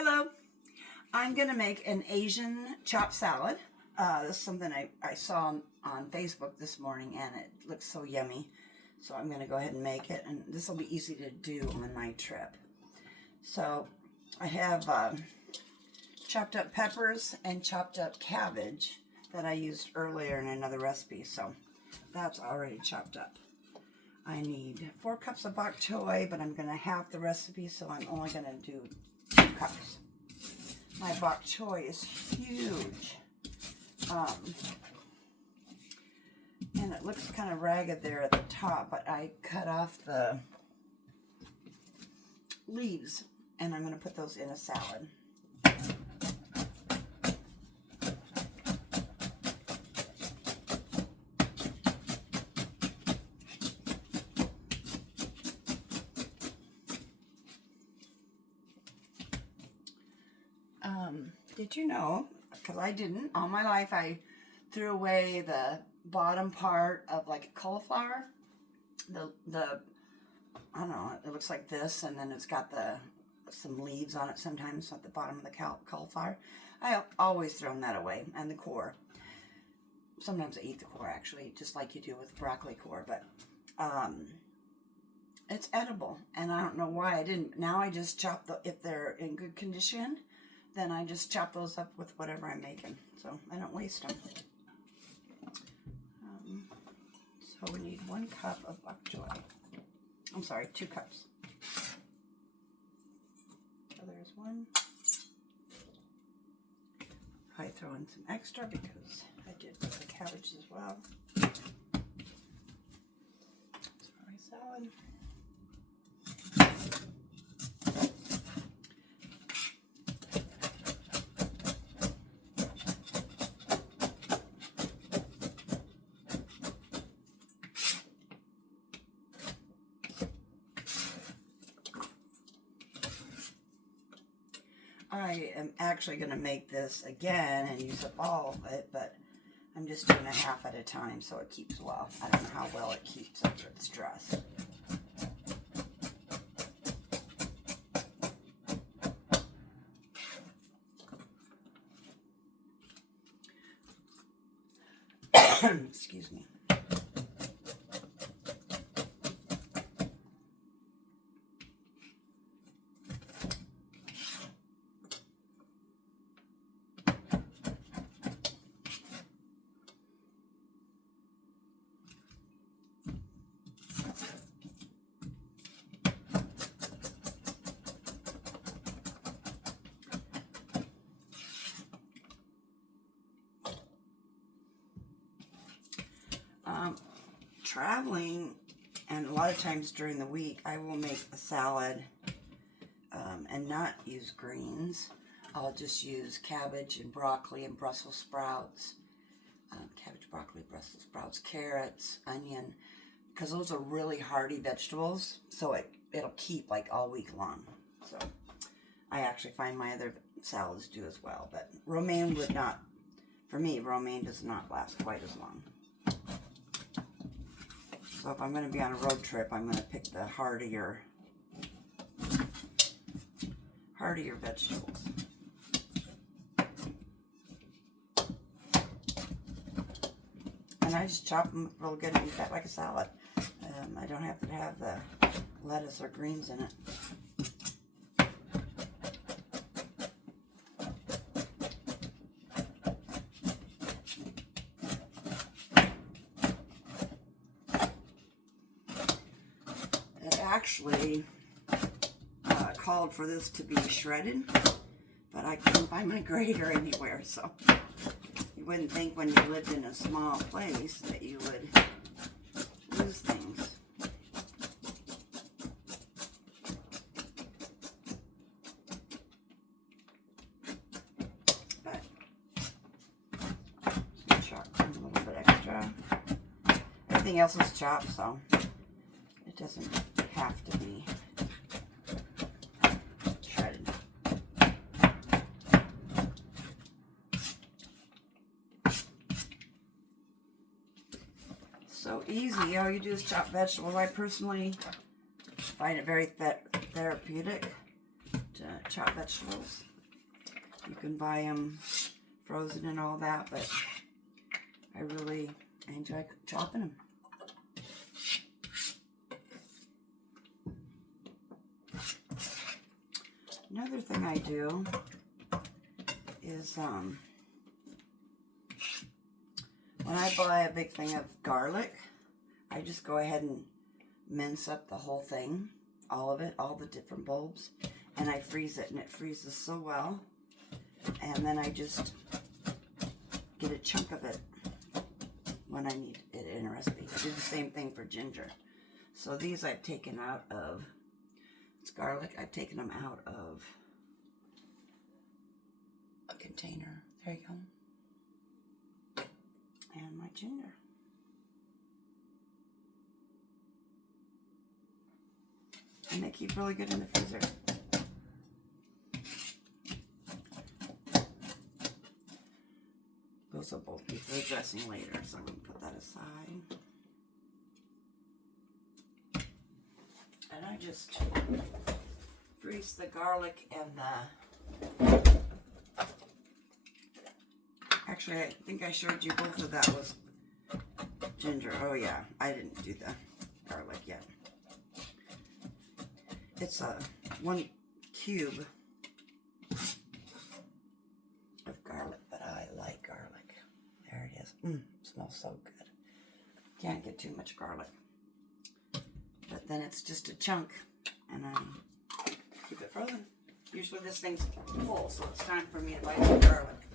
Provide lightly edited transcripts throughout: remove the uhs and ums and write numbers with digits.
Hello, I'm going to make an Asian chopped salad. This is something I saw on Facebook this morning and it looks so yummy. So I'm going to go ahead and make it, and this will be easy to do on my trip. So I have chopped up peppers and chopped up cabbage that I used earlier in another recipe. So that's already chopped up. I need 4 cups of bok choy, but I'm going to half the recipe, so I'm only going to do 2 cups. My bok choy is huge. And it looks kind of ragged there at the top, but I cut off the leaves, and I'm going to put those in a salad. Did you know, because I didn't, all my life I threw away the bottom part of like cauliflower. The I don't know, it looks like this, and then it's got some leaves on it sometimes at the bottom of the cauliflower. I always thrown that away, and the core. Sometimes I eat the core, actually, just like you do with broccoli core, but it's edible, and I don't know why I didn't. Now I just chop if they're in good condition, then I just chop those up with whatever I'm making, so I don't waste them. So we need 1 cup of bok choy. I'm sorry, 2 cups. So there's 1. I throw in some extra because I did with the cabbage as well. Sorry, salad. I am actually going to make this again and use up all of it, but I'm just doing it half at a time so it keeps well. I don't know how well it keeps after it's dressed. Excuse me. Traveling, and a lot of times during the week, I will make a salad and not use greens. I'll just use cabbage and broccoli and Brussels sprouts. Cabbage, broccoli, Brussels sprouts, carrots, onion, because those are really hearty vegetables, so it'll keep like all week long. So I actually find my other salads do as well, but romaine would not, for me, romaine does not last quite as long. So if I'm going to be on a road trip, I'm going to pick the heartier vegetables. And I just chop them real good and eat that like a salad. I don't have to have the lettuce or greens in it. Actually called for this to be shredded, but I couldn't find my grater anywhere, so you wouldn't think when you lived in a small place that you would lose things. But just chop a little bit extra. Everything else is chopped, so it doesn't have to be shredded. So easy. All you do is chop vegetables. I personally find it very therapeutic to chop vegetables. You can buy them frozen and all that, but I really enjoy chopping them. Another thing I do is when I buy a big thing of garlic, I just go ahead and mince up the whole thing, all of it, all the different bulbs, and I freeze it, and it freezes so well. And then I just get a chunk of it when I need it in a recipe. I do the same thing for ginger. So these I've taken out of, it's garlic, I've taken them out of a container. There you go. And my ginger. And they keep really good in the freezer. Those will both be for the dressing later, so I'm going to put that aside. And I just freeze the garlic and the... Actually, I think I showed you both of that was ginger. Oh yeah, I didn't do the garlic yet. It's a 1 cube of garlic, but I like garlic. There it is. Smells so good. Can't get too much garlic. But then it's just a chunk, and I keep it frozen. Usually this thing's full, so it's time for me to buy some garlic.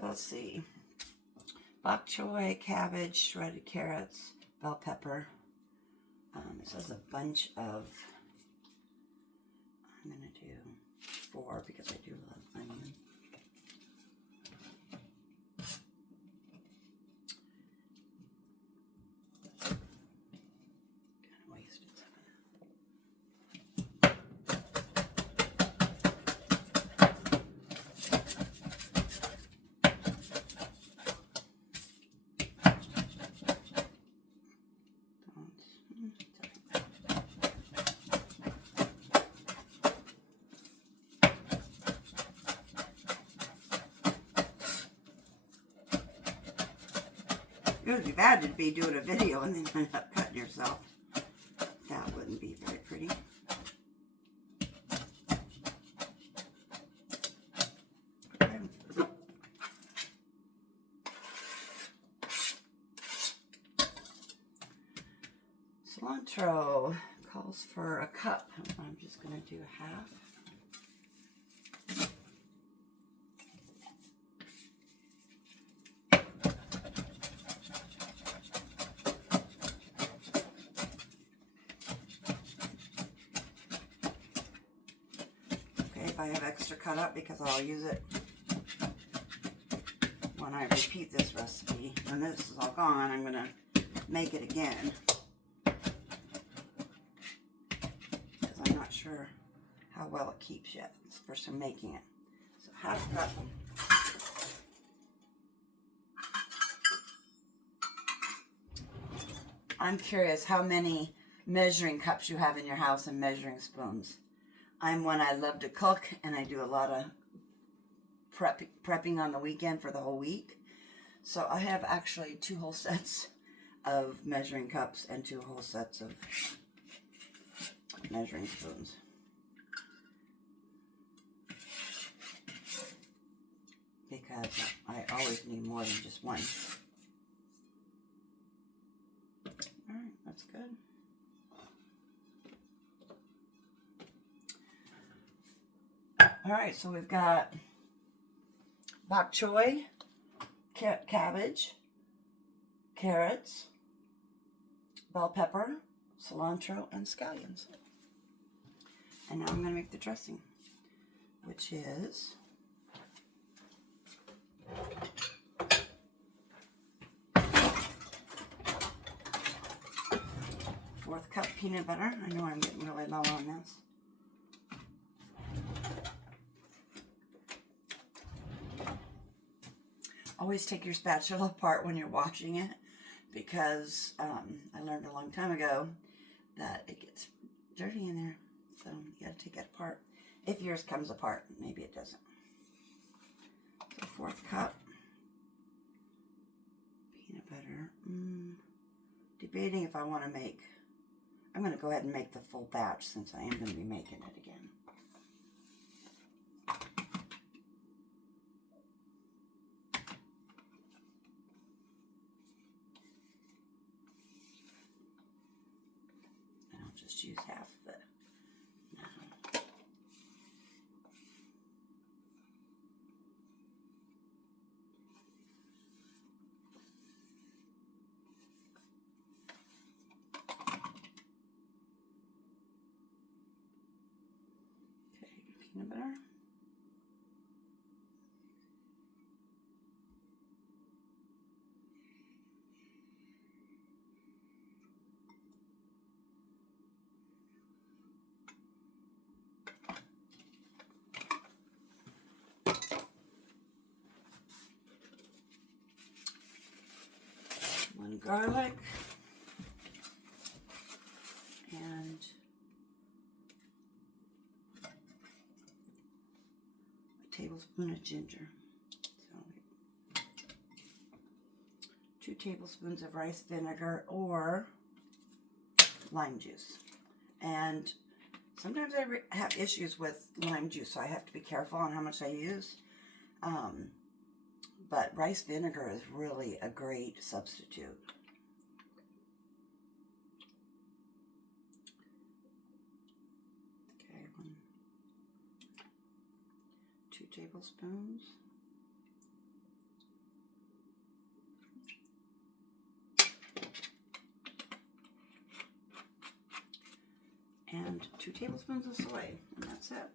Let's see. Bok choy, cabbage, shredded carrots, bell pepper. It says a bunch of... I'm going to do 4 because I do love onion. Kind of wasted some of It would be bad to be doing a video and then end up cutting yourself. That wouldn't be very pretty. Okay. Cilantro calls for a cup. I'm just going to do half. I have extra cut up because I'll use it when I repeat this recipe. When this is all gone, I'm going to make it again because I'm not sure how well it keeps yet. It's the first time making it. So half cup. I'm curious how many measuring cups you have in your house and measuring spoons. I'm one, I love to cook, and I do a lot of prepping on the weekend for the whole week. So I have actually 2 whole sets of measuring cups and 2 whole sets of measuring spoons. Because I always need more than just one. Alright, that's good. Alright, so we've got bok choy, cabbage, carrots, bell pepper, cilantro, and scallions. And now I'm going to make the dressing, which is 1/4 cup peanut butter. I know I'm getting really low on this. Always take your spatula apart when you're washing it, because I learned a long time ago that it gets dirty in there. So you got to take it apart. If yours comes apart, maybe it doesn't. 1/4 cup. Peanut butter. Debating if I want to make, I'm going to go ahead and make the full batch since I am going to be making it again. And I'll just use half of it. Peanut butter. One garlic. And a tablespoon of ginger. So 2 tablespoons of rice vinegar or lime juice. And sometimes I have issues with lime juice, so I have to be careful on how much I use. But rice vinegar is really a great substitute. Okay, 2 tablespoons. And 2 tablespoons of soy, and that's it.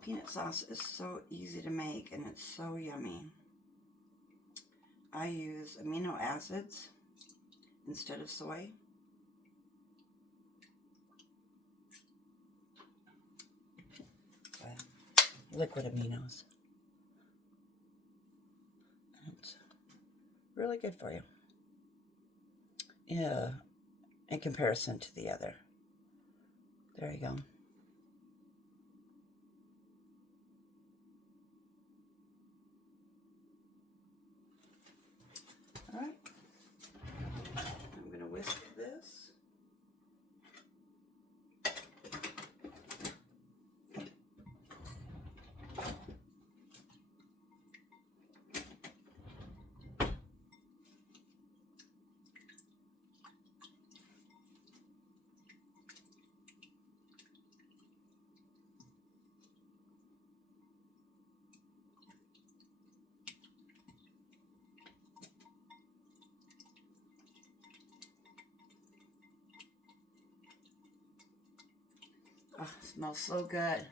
Peanut sauce is so easy to make and it's so yummy. I use amino acids instead of soy. Liquid aminos. And it's really good for you. Yeah, in comparison to the other. There you go. All right, I'm going to whisk this. Oh, it smells so good.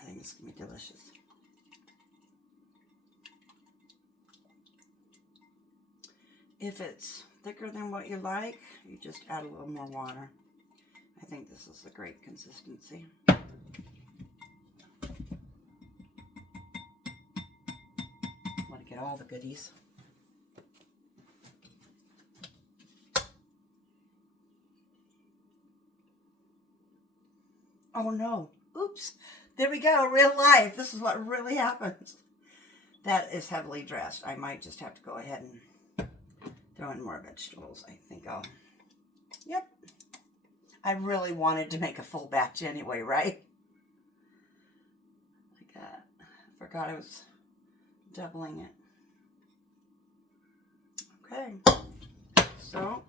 I think it's going to be delicious. If it's thicker than what you like, you just add a little more water. I think this is a great consistency. Want to get all the goodies. Oh no, oops, there we go, real life. This is what really happens. That is heavily dressed. I might just have to go ahead and throw in more vegetables. I think I'll, yep. I really wanted to make a full batch anyway, right? Like that. I forgot I was doubling it. Okay, so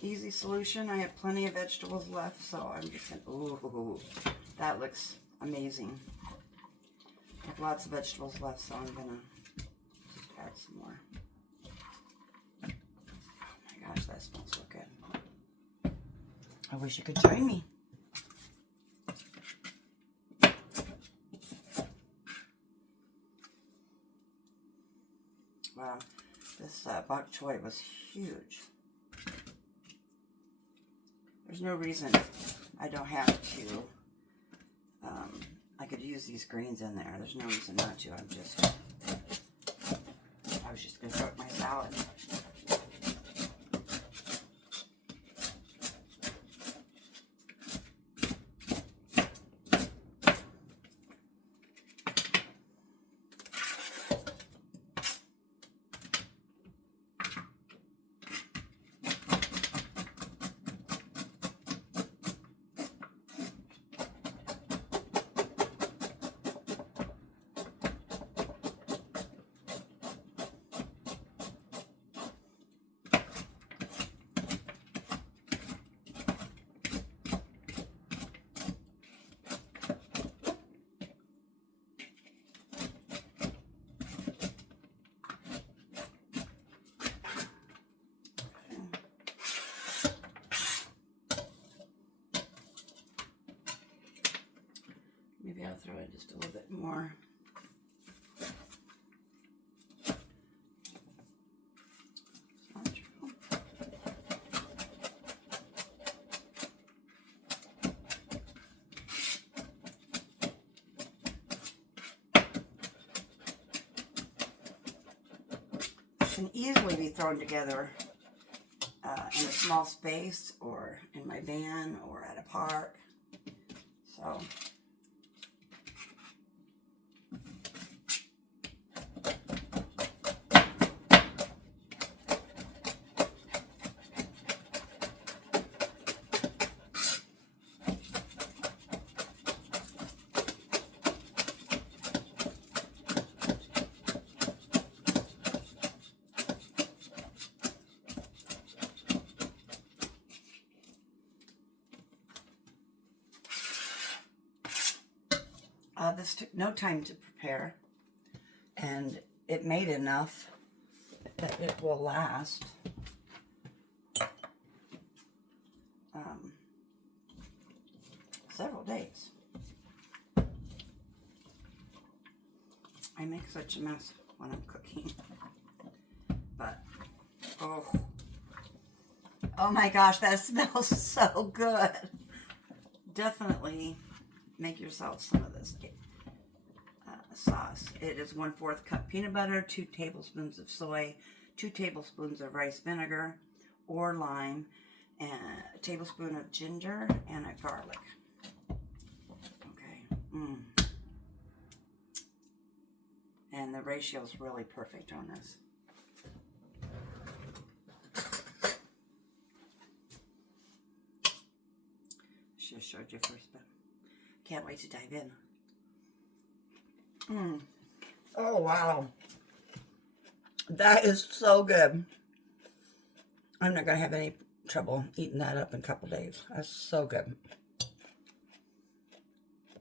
easy solution. I have plenty of vegetables left, so I'm just gonna, ooh, that looks amazing. I have lots of vegetables left, so I'm gonna just add some more. Oh my gosh, that smells so good. I wish you could join me. Wow, this bok choy was huge. There's no reason I don't have to. I could use these greens in there. There's no reason not to. I was just going to cook my salad. Maybe I'll throw in just a little bit more. It's not true. Can easily be thrown together in a small space or in my van or at a park. So this took no time to prepare, and it made enough that it will last several days. I make such a mess when I'm cooking, but oh my gosh, that smells so good. Definitely make yourself some of this sauce. It is 1/4 cup peanut butter, 2 tablespoons of soy, 2 tablespoons of rice vinegar or lime, and a tablespoon of ginger and a garlic. Okay. And the ratio is really perfect on this. Should have showed you first, but can't wait to dive in. Oh, wow. That is so good. I'm not going to have any trouble eating that up in a couple days. That's so good.